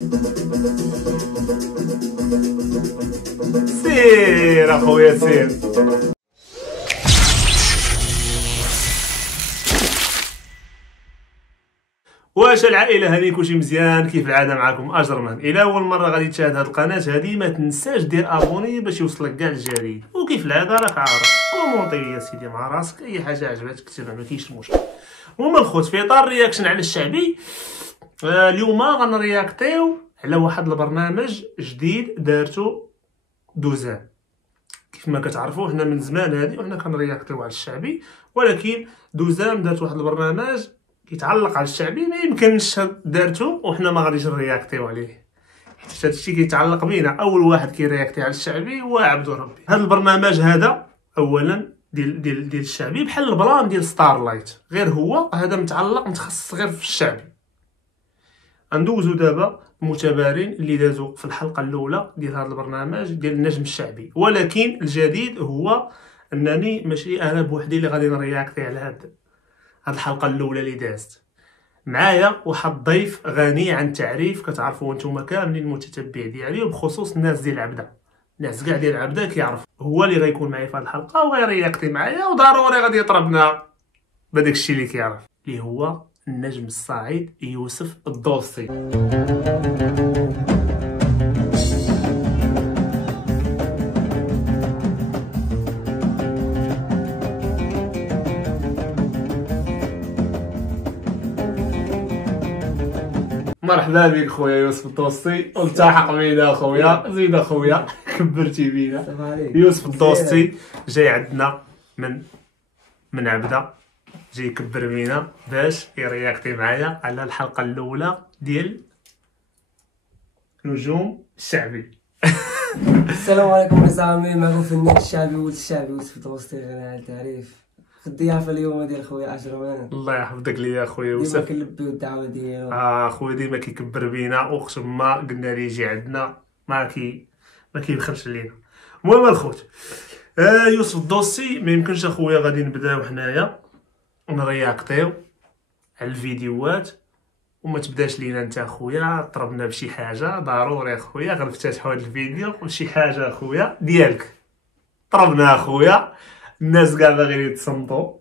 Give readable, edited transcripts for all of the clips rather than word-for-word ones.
سير اخويا سير. واش العائله هاني كلشي مزيان؟ كيف العاده معكم اجرمان. الى اول مره غادي تشاهد هاد القناه هادي ما تنساش دير ابوني باش يوصلك كاع الجديد، وكيف العاده راك عارف كومونطي يا سيدي مع راسك، اي حاجه عجبتك كتبها ما كاينش مشكل. المهم الخوت في اطار رياكشن على الشعبي، اليوم غنرياكتيو على واحد البرنامج جديد دارتو دوزان. كيف ما كتعرفوا حنا من زمان هادي وحنا كنرياكتيو على الشعبي، ولكن دوزان دارت واحد البرنامج كيتعلق على الشعبي ما يمكنش دارتو وحنا ما غاديش نرياكتيو عليه، حيت هادشي كيتعلق بينا. اول واحد كيرياكتي على الشعبي هو عبد ربي. هذا البرنامج هذا اولا ديال الشعبي بحال البلان ديال ستارلايت، غير هو هذا متخصص غير في الشعبي. ندوزو دابا المتبارين اللي دازو في الحلقه الاولى ديال هذا البرنامج ديال النجم الشعبي، ولكن الجديد هو انني ماشي انا بوحدي اللي غادي نرياكتي على هاد الحلقه الاولى اللي دازت. معايا واحد الضيف غني عن التعريف، كتعرفوا نتوما كاملين المتتبع ديالي، وبخصوص الناس ديال العبده، الناس كاع ديال العبده كيعرف هو اللي غيكون معايا في هذه الحلقه وغيرياكتي معايا، وضروري غادي يطربنا بداك الشيء اللي كيعرف، اللي هو النجم الصاعد يوسف الدوسي. مرحبا بك خويا يوسف الدوسي، والتحق بينا خويا، زيد اخويا كبرتي بينا. يوسف الدوسي جاي عندنا من عبده، جاي يكبر بينا باش يرياكتي معايا على الحلقه الاولى ديال نجوم الشعبي. السلام عليكم نسامي، معكم فنان الشعبي ولد الشعبي يوسف الدوسي غني عن التعريف. في الضيافه اليوم ديال خويا اجرمان، الله يحفظك ليا خويا يوسف. ديما كنلبيو الدعوه ديالو. خويا ديما كيكبر بينا، وقت ما قلنا ليه يجي عندنا ما كيبخلش لينا. المهم الخوت، يوسف الدوسي ما يمكنش اخويا غادي نبداو حنايا نرياكتيو على الفيديوهات، وما تبداش لينا انت اخويا طربنا بشي حاجه. ضروري اخويا غنفتتحوا هذا الفيديو وشي حاجه اخويا ديالك طربنا اخويا، الناس كاع باغيين يتصنتوا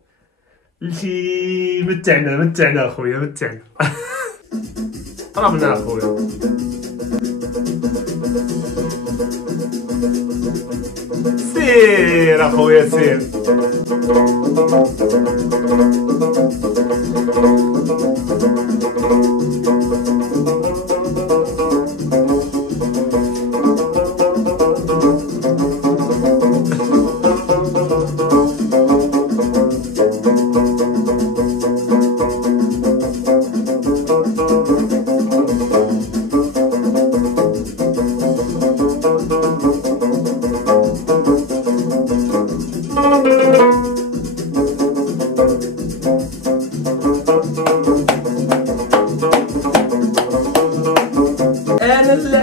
شي متعنا اخويا متعنا. طربنا اخويا. سير اخويا سير.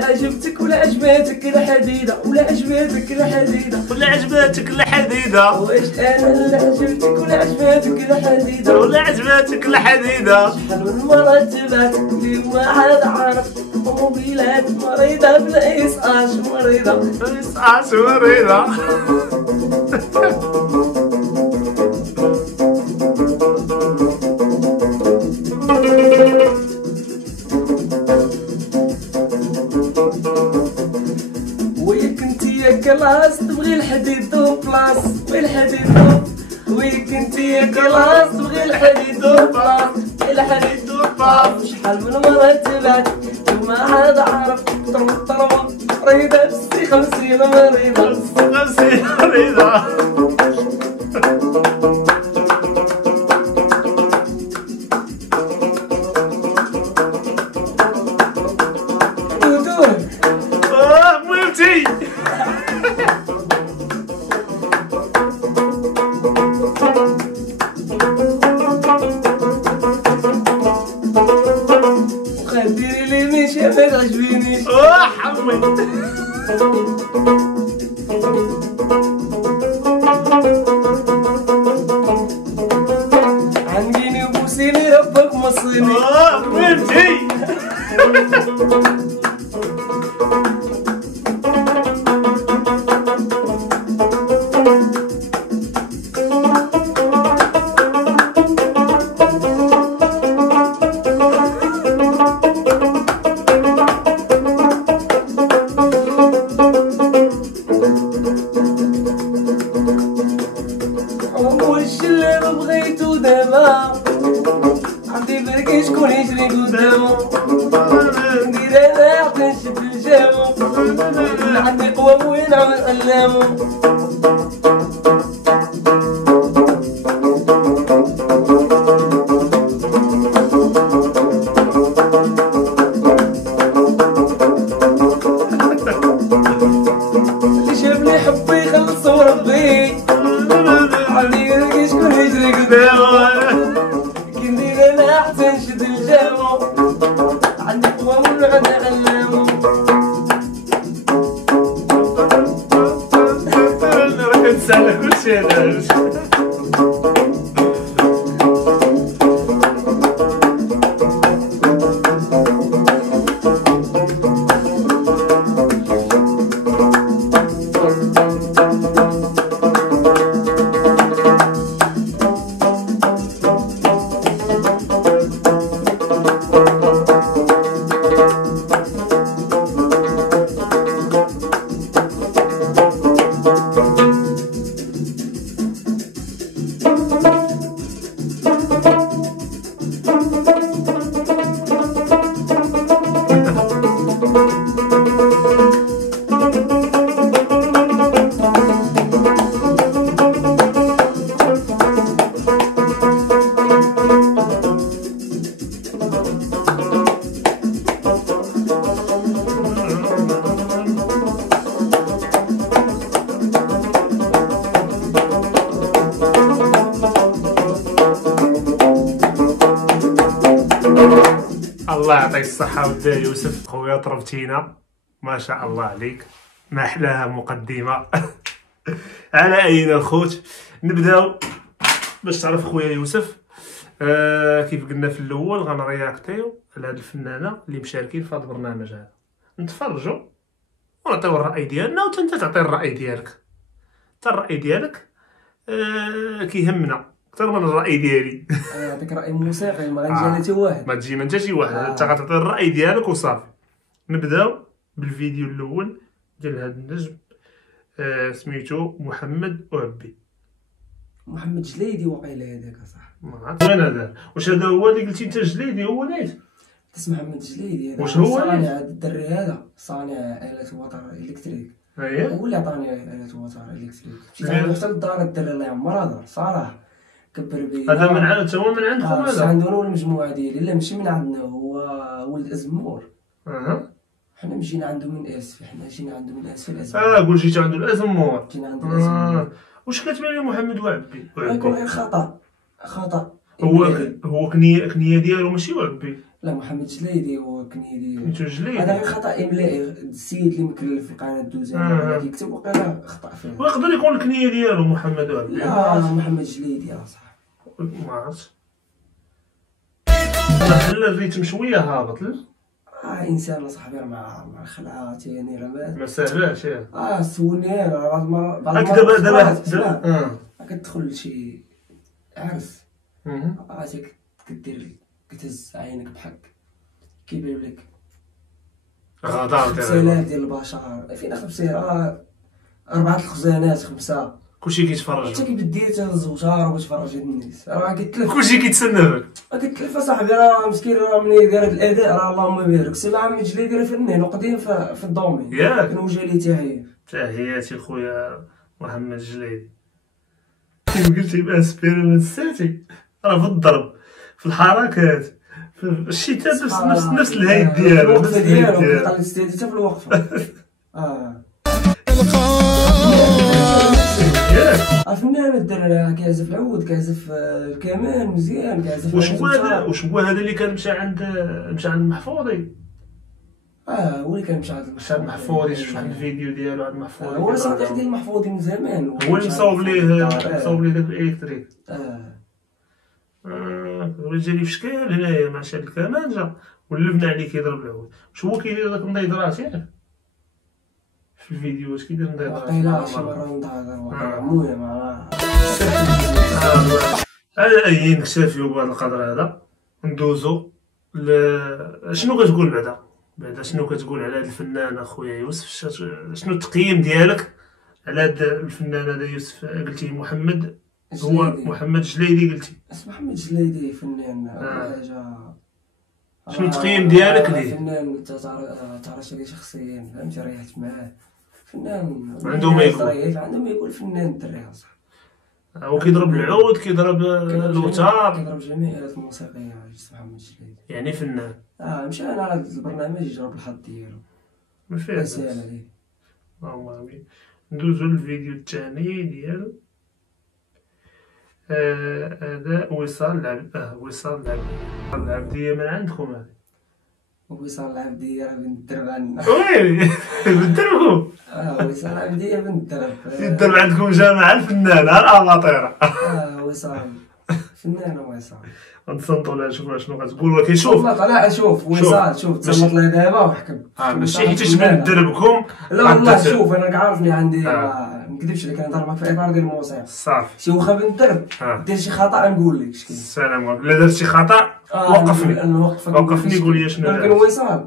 عجبتك ولا عجبتك الحديدة، ولا عجبتك الحديدة، ولا عجبتك الحديدة، واش انا اللي عجبتك ولا عجبتك الحديدة، ولا عجبتك الحديدة. شحال من مرة تبعت لي واحد عارف موبيلات مريضة بلا إسقاش مريضة، إسقاش مريضة. وياك انتي يا كلاس تبغي الحديد دو بلاص، والحديد دو وياك انتي يا كلاس تبغي الحديد دو بلاص، الحديد دو بلاص. شحال من مرة تبعت وما حد عارف طربة مريضة بسي 50 مريضة، 50 مريضة. مهمتي. وخديري لي ماشي ما تعجبينيش حمي. عنقيني وبوسيني ربك مصيني. مهمتي. عندي قوة وين علامو. اللي شافني حبي خلصو ربي، عندي نلقى شكون يجري قدامو، كندير انا حتى نشد الجامو، عندي قوة وين علامو. راك تسال كلشي هذا. الله يعطيك الصحة وداه يوسف خويا، طربتينا ما شاء الله عليك، ما أحلاها مقدمة. على أينا الخوت نبداو باش تعرف خويا يوسف. كيف قلنا في الأول غنرياكتيو على هاد الفنانة اللي مشاركين في هاد البرنامج هذا، نتفرجوا ونعطيو الرأي ديالنا وانت تعطي الرأي ديالك. تا الرأي ديالك كيهمنا اكثر من الرأي ديالي. يعطيك رأي موسيقي، ما غنجي انا حتى واحد. ما تجي من حتى شي واحد، انت غتعطي الرأي ديالك وصافي. نبداو بالفيديو الاول ديال هذا النجم، سميتو محمد وعبي. محمد جليدي وقيله هذاك صح؟ ما عرفت وين هذا. واش هذا هو اللي قلتي انت جليدي هو نيت؟ اسمه محمد جليدي هذا. واش هو صانع هذا الدري هذا، صانع آلة وتر إلكتريك. اييه هو اللي عطاني آلة وتر إلكتريك. مشيت عند حتى للدار الدري الله يعمر هذا صراحة كبر بيا. هذا من عند هو من عندكم هذا؟ عندنا هو المجموعة ديالي، لا ماشي من عندنا، هو ولد أزمور. حنا مشينا عنده من اسف، حنا جينا عنده من اسف الازمور. قول جيت عنده الازمور. جينا عنده الازمور. واش كتبان لي محمد وعبي؟ يكون غير خطأ. هو كنيه ديالو ماشي وعبي. لا محمد جليدي هو كنيه ديالو. انتو جليدي. هذا غير خطأ إملائي، السيد اللي مكلف في القناة دوزان هذا كيكتب وقيلا خطأ فيه. ويقدر يكون الكنيه ديالو محمد وعبي. لا محمد جليدي صح. ما عرفتش. انا خلى الريتم شويه هابط. انسان صاحبي مع الخلعه تاني راه ما ساهلاش. سولني بعض المرات دابا كتدخل لشي عرس عرفتك كدير كتهز عينك بحق كيبان لك غدار خزانات ديال البشر فين خمسه 4 الخزانات 5 كلشي كيتفرج. حتى كيبدي الزوجار وكتفرج هاد الناس راه كيتلف كلشي كيتسنى فيك. كيتلف اصاحبي راه مسكين راه ملي يدير هاد الاداء راه اللهم بارك. سي عمي جليدي راه فنان وقديم في الدومين ياك. كنوجه ليه تحياتي خويا محمد جليدي. كيف قلتي باسبيرمنساتي راه في الضرب في الحركات في الشتات نفس الهيد ديالو نفس الهيد ديالو كيطلع حتى في الوقفه. فنان الدراري كيعزف العود كيعزف الكمان مزيان كيعزف. واش هو هذا اللي كان مشى عند محفوظي؟ هو اللي كان مشى عند محفوظي. شفت واحد الفيديو ديالو عند محفوظي. هو صديق ديال محفوظي من زمان، هو اللي مصاوب ليه داك الالكتريك. جاني في شكال هنايا مع شاد الكمانجه ولفنا عليه كيضرب العود. واش هو كيدير داك النضيضرات ياك في الفيديو؟ واش كيدير النضيضرات؟ واقيلا شي مره نضحك المهم على اي نكتفيو بهذا القدر هذا. ندوزو شنو كتقول بعدا شنو كتقول على هذا الفنان اخويا يوسف؟ شنو التقييم ديالك على هذا الفنان هذا يوسف؟ قلتي محمد هو محمد جليدي قلتي. محمد جليدي فنان شنو التقييم ديالك ليه؟ فنان تعرف لي شخصيا، فهمتي، ريحت معاه فنان عنده ما يقول. عنده ما يقول، فنان الدري صح. هو كيضرب العود، كيضرب الوتار، كيضرب جميع الآلات الموسيقية سبحان الله. يعني فنان. مشى انا على البرنامج يجرب الحظ ديالو، ما فيه ساهل عليه. اللهم امين. ندوزو للفيديو الثاني ديالو. اداء وصال العبدية من عندكم هذه. وصال العبدية بنت الدرب عندنا. ويلي بالدربكم. وصال العبدية بنت الدرب. الدرب عندكم جامعة الفنانة الأماطيرة. وصال فنان وصال. نتصنتوا لها نشوفوا شنو غتقول، ولكن شوف. لا شوف وصال، شوف تصنت لها دابا وحكم. ماشي حيتاش من دربكم. لا والله شوف انا عارفني عندي ما نكذبش عليك، انا نهضر معاك في اطار ديال الموسيقى صافي. شي واخا بنت الدرب دير شي خطا نقول لك شكون. السلام عليكم. لا درت شي خطا وقفني قول لي شنو ولكن وصال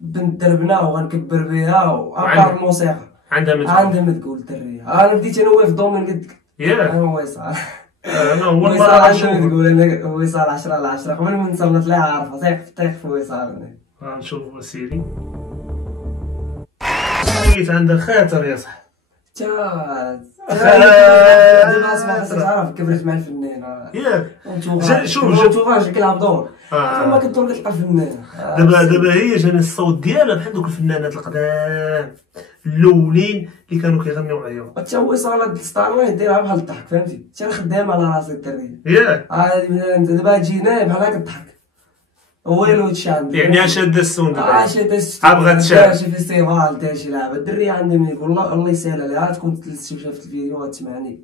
بنت دربنا وغنكبر بها وعبر الموسيقى عندها ما تقول الدريه. انا بديت انا واقف دومين قدك. انا وصال انا هو وصال المره عندنا تقول انا وصال 10 على 10 قبل ما نصل نطلع عارفه طيح في وصال. غنشوفوا سيدي. لقيت عندها خاطر يا صاحبي. دابا اسمع خاصك تعرف كبرت مع الفنان ياك. شوف كيلعب دور ما كدور كتلقى الفنان. دابا هي جاني الصوت ديالها بحال دوك الفنانات القدام الاولين اللي كانوا كيغنيو عليهم. حتى هو صار هاد السطاروي ديرها بحال الضحك، فهمتي، حتى انا خدام على راسي الدري. ياك دابا تجينا بحال هكا تضحك والو هادشي عندي. يعني شاده السون دابا. شاده السون بغات تشاف شي فيستيفال تا شي لعبه الدري عندي من يقول الله يسهل عليها. تكون شافت الفيديو غتسمعني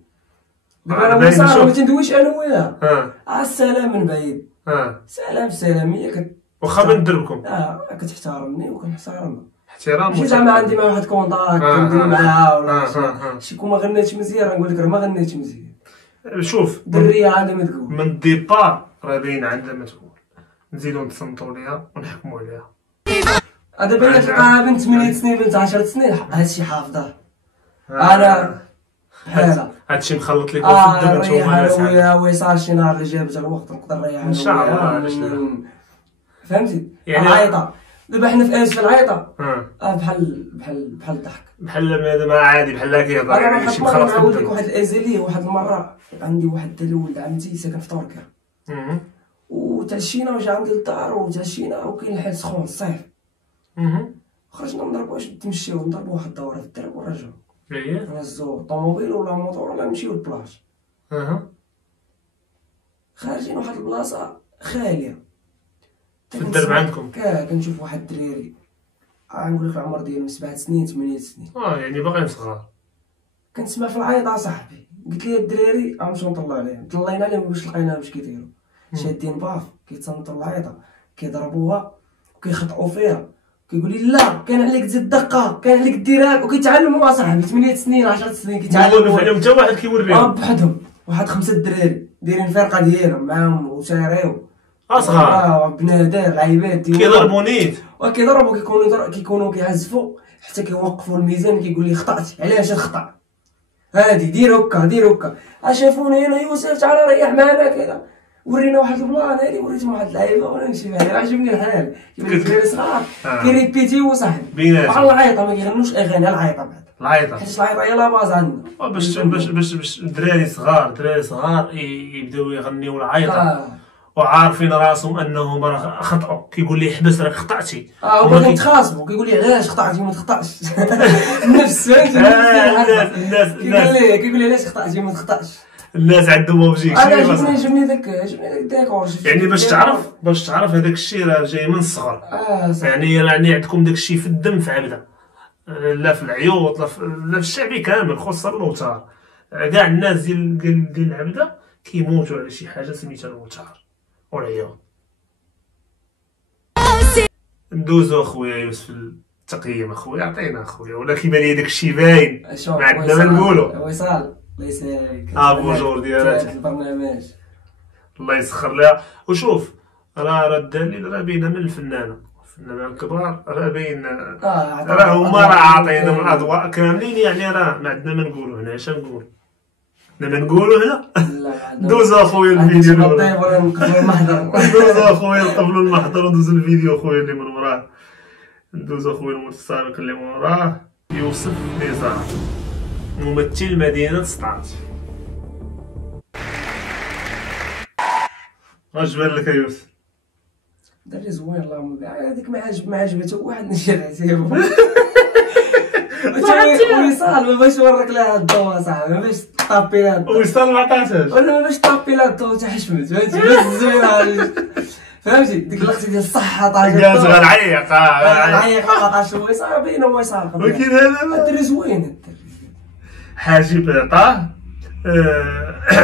دابا. انا صار ما تندويش انا وياها. السلام من بعيد. سلام هي واخا من دربكم. كتحترمني وكنحترمها. احترام. ماشي زعما عندي مع واحد كونتاكت كندوي معاها ولا شي كون ما غنيتش مزيان غنقول لك راه ما غنيتش مزيان. شوف دريه عندها ما تقول. من الديبار راه باين عندها ما تقول. نزيدو نتصنتو ليها ونحكمو عليها. دابا الا تلقاها بنت 8 سنين بنت 10 سنين هادشي حافظه. انا بحالها هادشي مخلط لك في الدم نتوما ناس. وصال شي نهار اللي جابت الوقت نقدر نريح ان شاء الله. فهمتي يعني العيطه دابا حنا في اش في العيطه. بحال الضحك بحال ما عادي بحال هكا يهضر. يعني شي مخلط في الدم. واحد الازلي واحد المره عندي واحد الولد عمتي ساكن في تركيا وتعشينا وجا عندي للدار وتعشينا وكاين الحال سخون الصيف. خرجنا نضربو واش نتمشيو نضربو واحد الدوره في الدرب ونرجعو. نهزو الطوموبيل ولا الموطور ولا نمشيو للبلاص. خارجين واحد البلاصه خاليه في الدرب عندكم. كنشوف واحد الدراري نقول لك العمر ديالهم 7 سنين 8 سنين. يعني باقيين صغار. كنسمع في العيط صاحبي. قلت لي الدراري غنمشيو نطلعو عليهم. طلينا عليهم باش لقيناهم اش كيديروا. شادين باف كيتصنتوا العيطه كيضربوها وكيخطئوا فيها. كيقول لي لا كان عليك تزيد دقه كان عليك ديرها وكيتعلموا اصاحبي 8 سنين 10 سنين كيتعلموا عليهم حتى واحد كيوريهم بوحدهم. واحد 5 دراري دايرين الفرقه ديالهم معاهم وساريو اصغر بنادر لعيبات ديالهم كيضربوا نيت وكيضربوا كيكونوا كيعزفوا حتى كيوقفوا الميزان كيقول لي خطأت علاش تخطأ هادي دير هكا شافوني انا يوسف تعال ريح معنا كذا ورينا واحد البلان هادي وريتهم واحد اللعيبه وانا نمشي معايا عجبني الحال كيبان لك دراري صغار كيريبيتيو صاحبي بحال العيطه ما كيغنوش اغاني العيطه بعد العيطه حيت العيطه هي لا باز عندنا باش الدراري صغار يبداو يغنيو العيطه وعارفين راسهم انهم راه خطأوا. كيقول لي حبس راك خطأتي. وباغي يتخاصموا كيقول لي علاش خطأتي ما تخطأش. نفس الناس كيقول لي علاش خطأتي ما تخطأش. الناس عندهم اوبجيكتيف. انا جبني داك الديكور. يعني باش تعرف هذاك الشيء راه جاي من الصغر. يعني عندكم داك الشيء في الدم في عبده لا في العيوط لا في الشعبي كامل خصوصا الوتار. كاع الناس ديال العبده كيموتوا على شي حاجه سميتها الوتار والعياط. ندوزو اخويا يوسف التقييم. اخويا عطينا اخويا ولا كيبان لي داك الشيء باين ما عندنا ما نقولوا. وصال الله يسهلك بونجور ديالك البرنامج الله يسخر لها. وشوف راه الدليل راه باينه من الفنانه الكبار راه باين راه هما راه عاطينهم الاضواء كاملين. يعني راه ما عندنا ما نقولوا هنا اش نقول دابا نقولوا هنا لا دوز اخويا الفيديو طيب ولا نقبلوا المحضر. دوز اخويا نقبلوا المحضر وندوز الفيديو اخويا اللي من وراه. ندوز اخويا المتسابق اللي من وراه يوسف نزار ممثل مدينة سطات. اش بان لك يا يوسف؟ دري زوين اللهم بارك. هذيك ما عجبته واحد نشر عتيبو. وصال ما باش نوريك لها الضو اصاحبي، ما باش طابي لها الضو وصال ما عطاتهاش ولا ما باش طابي لها الضو حتى حشمت فهمتي. بس زوينه فهمتي ديك اللقطه ديال الصحه طاجه قالت غنعيق عيق ما عطاش وصال باينه وصال. ولكن هذا الدري زوين الدري. حاجب عطاه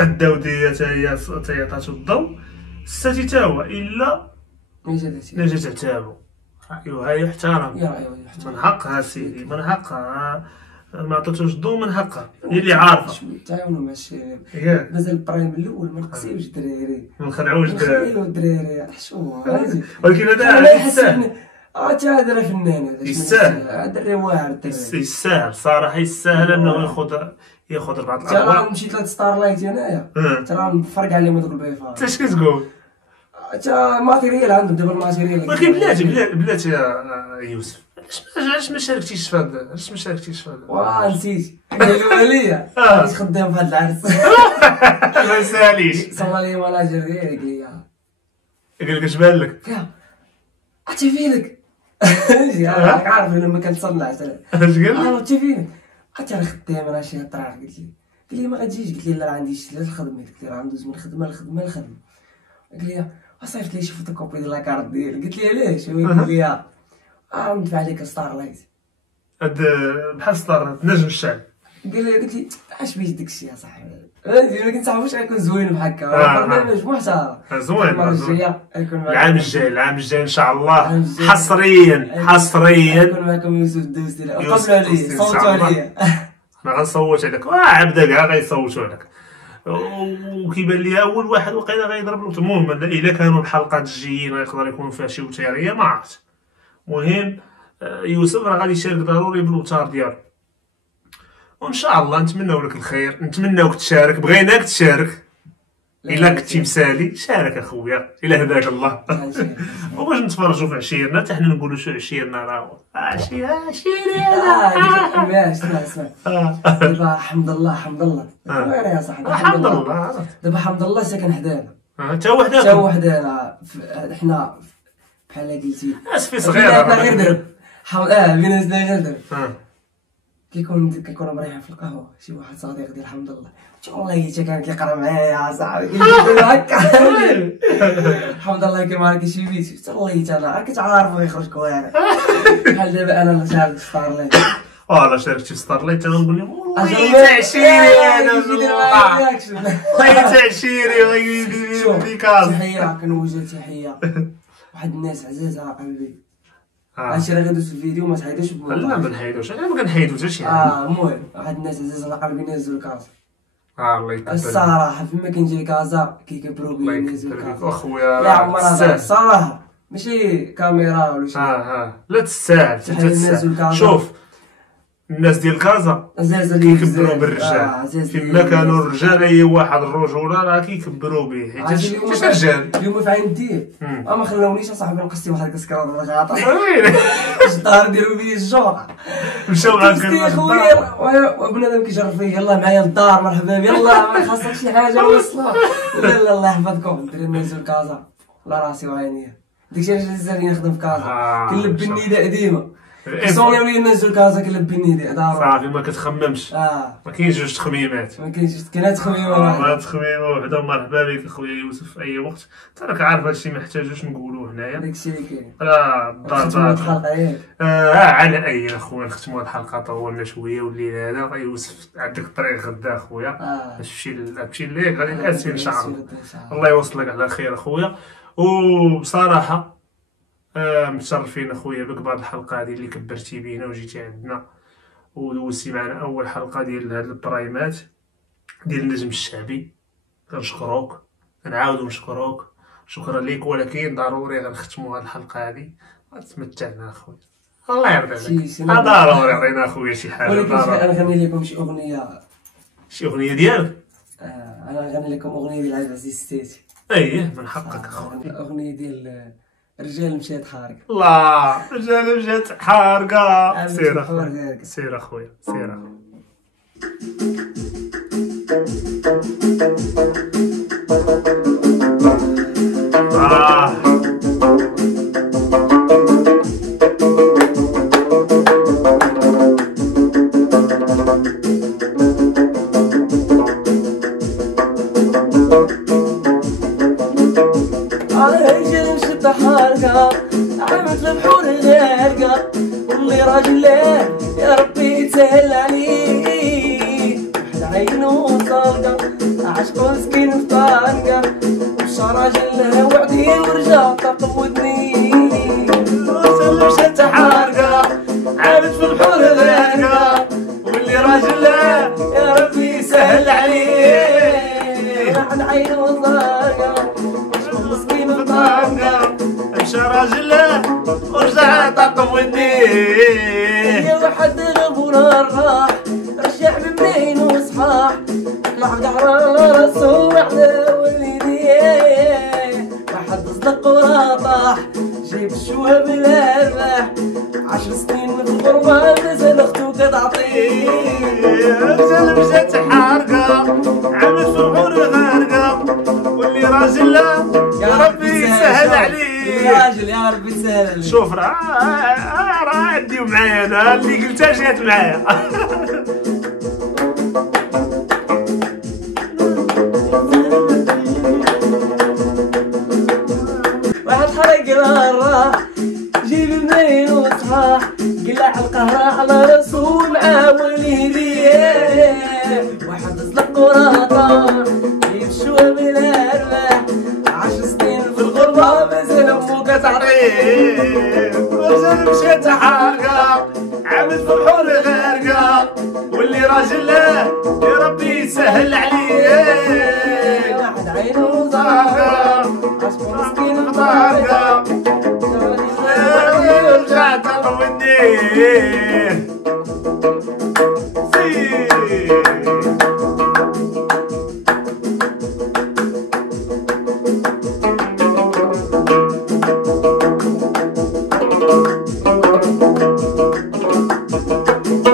الداودية تا هي عطاتو الضو ستاتي تا هو الا ما جات عتابو. ايوا هاي احترام يا من حقها سيدي من حقها ما عطاتوش الضو من حقها هي اللي عارفه. شويه تعاونوا مع الشباب ياك مازال البرايم الاول ما نقصيوش الدراري ما نخدعوش الدراري نخليو الدراري حشومه هادي. ولكن هذا لا يستاهل تا هذا فنان يستاهل. هذا الدري واعر الدري يستاهل صراحه يستاهل انه ياخذ 4 ترى الادوار. مشيت لهاد ستار لايت انايا ترى مفرق عليهم هذوك البيفار. انت اش كتقول؟ تا ماتيريال عندهم دابا الماتيريال. ولكن بلاتي يا يوسف علاش ما شاركتيش في هذا؟ علاش ما شاركتيش في هذا؟ نسيت قالوا لي علاش خدام في هاد العرس. ما نساليش صلى لي ماناجر ديالي قال لي قال لك اش بان لك؟ فيها عرفتي فينك. راك عارف انا ما كنتصنعش اش قال لك؟ عرفتي فينك قلت راه خدام راه شي طراح. قلت لي ما غاتجيش. قلت لي لا راه عندي شي الخدمه. قلت لي راه ندوز من الخدمه للخدمه للخدمه. قال لي صيفط لي شي فوتوكوبي ديال لاكارت ديالي. قلت لي علاش؟ قال لي ندفع عليك ستار لايت هاد بحال ستار نجم الشعب. قال لي. قلت لي اش بيش داكشي يا صاحبي فهمتي. ما كنتعرفوش غيكون زوين بحال هكا برنامج محترم. زوين المره الجايه غيكون العام الجاي ان شاء الله حصريا غيكون معكم يوسف الدوسي. قبلوا عليا صوتوا عليا. انا غنصوت عليك عبدا كاع غيصوتوا عليك. وكيبان لي اول واحد وقيلا غيضرب له. المهم الا كانوا الحلقات الجايين غيقدر يكونوا فيها شي وتيريه ما عرفت. المهم يوسف راه غادي يشارك ضروري بالوتار ديالو وان شاء الله نتمناو لك الخير. نتمناوك تشارك بغيناك تشارك. الا كنتي مسالي شارك اخويا الا هداك الله. وباش نتفرجوا في عشيرنا حتى حنا نقولوا شو عشيرنا راهو عشيري اسمع دابا حمد الله وين يا صاحبي الحمد لله. دابا حمد الله ساكن حدانا حتى وحدنا حنا بحال قلتي اسفي صغيره غير درب بيناتنا غير درب. كيكون مريحين في القهوه شي واحد صديق ديال حمد الله والله حتى كان كيقرا معايا صاحبي كيقول هكا. حمد الله كيما شي بيت والله انا راك تعرفوا يخرج كوارع. بحال دابا انا اللي شاركت في ستار لايت والله شاركتي في ستار لايت نقول لهم والله تعشيري انا والله تعشيري ويدير بيكاز. تحيه كنوجه تحيه واحد الناس عزاز على قلبي. هادشي راه غندوز في الفيديو ما تحيدوش لا ما نحيدوش انا ما كنحيدو حتى شي حاجه. المهم واحد الناس عزاز على قلبي نازلوا كازا. الله يكبر الصراحه فيما كنجي كازا كيكبروا بيا نازلوا كازا اخويا يا عمرها الصراحه ماشي كاميرا ولا شي. لا تستاهل. شوف الناس ديال كازا كيكبروا بالرجال. فيما كانوا الرجال اي واحد الرجوله راه كيكبروا به حيت رجال. اليوم في عين ديال ما خلاونيش اصاحبي نقصي واحد الكسكره ولا شاطر. الدار ديالو بيا الجوع مشاو معاك خويا وبنادم كيجرب فيا يلاه معايا للدار مرحبا يلاه ما خاصك شي حاجه وصله. لا الله يحفظكم الدراري نازل كازا على راسي وعينيا. داكشي علاش زادني نخدم في كازا كنلبي النداء ديما. كيصونيو لي نازل كازا كنلبي النداء ضروري صافي ما كتخممش. ما كاينش جوج تخميمات. كاينه تخميمه واحده. تخميمه وحده. مرحبا بك اخويا يوسف في اي وقت. انت راك عارف هادشي ما يحتاجوش نقولوه هنايا. داكشي اللي كاين. راه الدار الحلقه ياك. على اي اخويا نختموا الحلقه. طولنا شويه والليل هذا يوسف عندك الطريق غدا اخويا. مشي ليك غادي ناسي ان شاء الله. الله يوصلك على خير اخويا. وبصراحه متشرفين اخويا بك بعض الحلقه هذه اللي كبرتي بينا وجيتي عندنا ودوزتي معنا اول حلقه ديال هاد البرايمات ديال النجم الشعبي. كنشكروك كنعاودو نشكروك شكرا ليك. ولكن ضروري غنختموا هاد الحلقه هذه تمتعنا اخويا. الله يرضي عليك. ضروري عطينا اخويا شي حاجه. ولكن انا غنغني لكم شي اغنيه ديالك انا غني لكم اغنيه ديال عبد العزيز ستيتي. اييه من حقك اخويا. الاغنيه ديال الرجال مشات حارقه. الله رجال مشات حارقه. سير اخويا حارقة. سير اخويا سير اخويا. الرجال مشات حارقه عملت البحور غارقه واللي راجل له يا ربي يتسهل عليه واحد عينو طالقه عشقو مسكين في طانقه مشى راجل له وعدي ورجع طاق ودني. الرجال مشات حارقه عملت في البحور غارقه واللي راجل له يا ربي يسهل عليه واحد عينو طالقه عشقو مسكين في طانقه مشى راجل له ورجع طاق ودنيه. يا واحد غبونا راح رجع من بين وصحاح طلع قهر راسو على وليديه واحد صدق وراطاح جيب الشوهه بالارباح 10 سنين في الغربه مازال اختو كتعطيه. الرجال مشات حارقه عملت في البحور غارقه واللي راجل له يا ربي يسهل عليه. يا راجل يا ربي يسهل عليه. شوف راه عديو معايا انا اللي قلتها جات معايا. واحد حرق راح جيب منين وصحاح قلع القهرة على راسو مع وليديه واحد زلق وراطاح جيب شوه بالارباح 10 سنين في الغربة مازال امو كتعطيه. الرجال مشات حارقه عملت في البحور غارقه واللي راجل له يا ربي يسهل عليه واحد عينو زهرة عشقو مسكين في طارقة ورجع طاق ودنيه. سير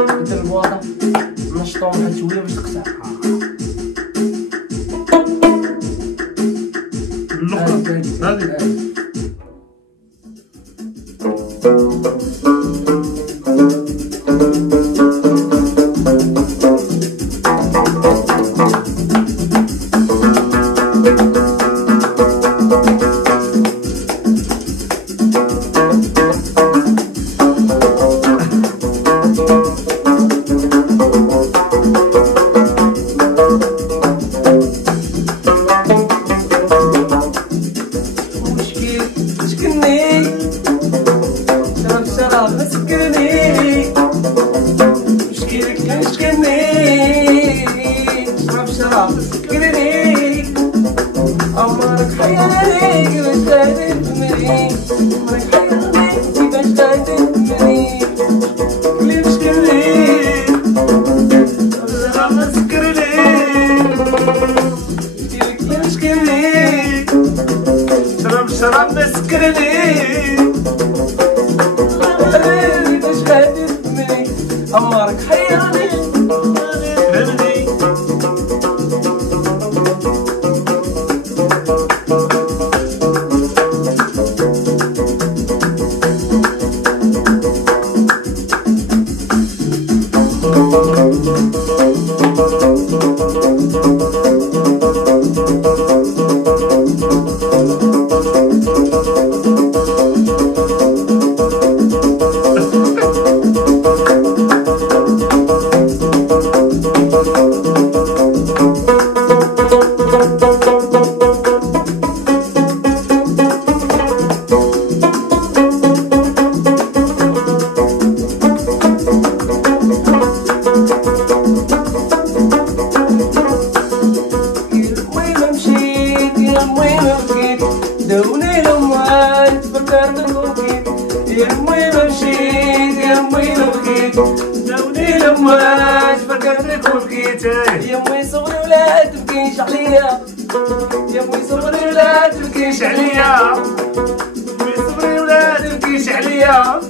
قلت البواطة نشطو واحد شوية باش تقطع. هذه عمرك حيالي باش تهدفني عمرك حيالي باش تهدفني اللي مشكلني راه مسكرني ديرك اللي مشكلني شرب مسكرني حيالي باش تهدفني عمرك حيالي فهمني. دوني لما تفكرت بوكيت يا امي مشيت يا امي بكيت دوني لما تفكرت نترك وبكيت يا امي صبري ولا تبكيش عليا، يا امي صبري ولا تبكيش عليا، امي صبري ولا تبكيش عليا.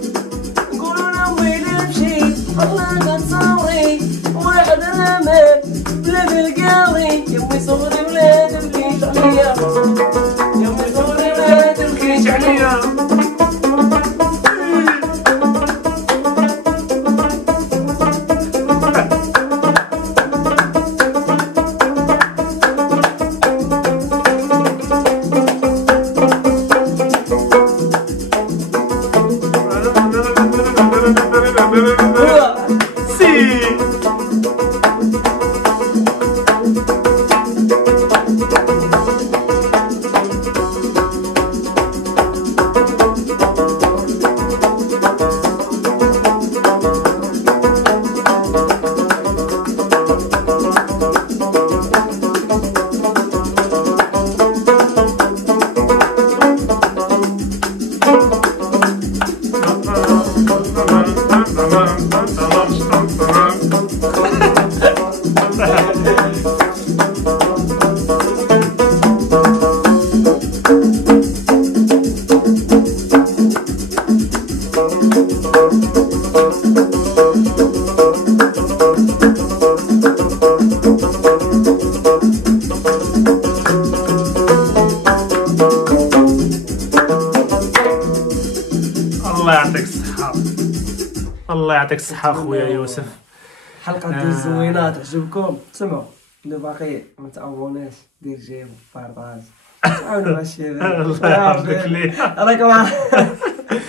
نقولوا لامي اللي مشيت والله تصوري واحد الامل بلا بالقاضي. يا امي صبري ولا تبكيش عليا، يا امي صبري ولا تبكيش عليا. سي الله يعطيك الصحة، الله يعطيك الصحة خويا يوسف. حلقة دوز زوينة تعجبكم. سمعوا اللي باقي ما تابوناش دير جيم بارطاج تعاونوا مع الشباب. الله يحفظك ليه. راكم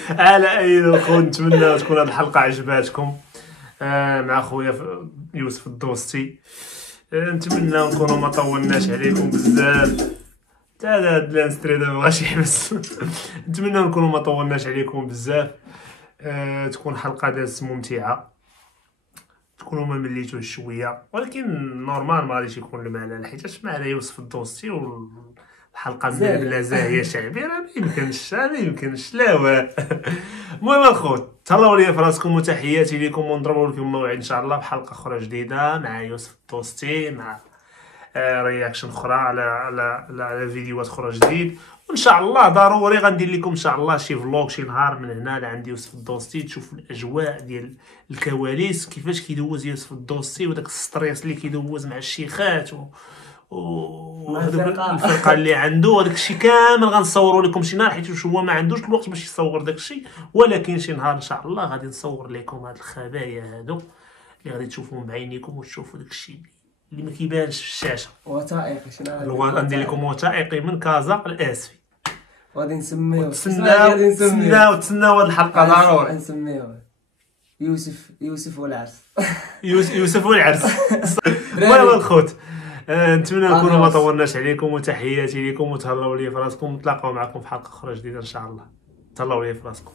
على اي خو، نتمنى تكون هذه الحلقة عجباتكم مع خويا يوسف الدوستي. نتمنى نكونوا ما طولناش عليكم بزاف، حتى هذا الانستري دابا مابغاش يحبس. نتمنى نكونوا ما طولناش عليكم بزاف، تكون حلقة دازت ممتعة، تكونوا ما مليتوش شويه، ولكن نورمال ما غاديش يكون الملل حيت معنا يوسف الدوستي والحلقه بلا زاهيه شعبيه، راه ما يمكنش لا واه. المهم الخوت، تهلاو ليا في راسكم وتحياتي لكم، ونضربوا لكم موعد ان شاء الله بحلقه اخرى جديده مع يوسف الدوستي، مع رياكشن اخرى على فيديوهات اخرى جديد. وان شاء الله ضروري غندير لكم ان شاء الله شي فلوق شي نهار من هنا لعند يوسف الدوستي، تشوفوا الاجواء ديال الكواليس كيفاش كيدوز يوسف الدوستي، وداك الستريس اللي كيدوز مع الشيخات وهذوك الفرقه اللي عنده. هذاك الشيء كامل غنصوروا لكم شي نهار، حيت هو ما عندوش الوقت باش يصور داك الشيء، ولكن شي نهار ان شاء الله غادي نصور لكم هاد الخبايا هادو اللي غادي تشوفوهم بعينيكم وتشوفوا داك الشيء اللي ما كيبانش في الشاشه. وثائقي شنو غندير لكم وثائقي من كازا الاسفي، غادي نسميوه تسناو هاد الحلقه ضروري نسميوه يوسف والعرس. يوسف والعرس. المهم الخوت، نتمنى نكونوا ما طولناش عليكم، وتحياتي لكم، وتهلاو ليا في راسكم، نتلاقاو معكم في حلقه اخرى جديده ان شاء الله. تهلاو ليا في راسكم.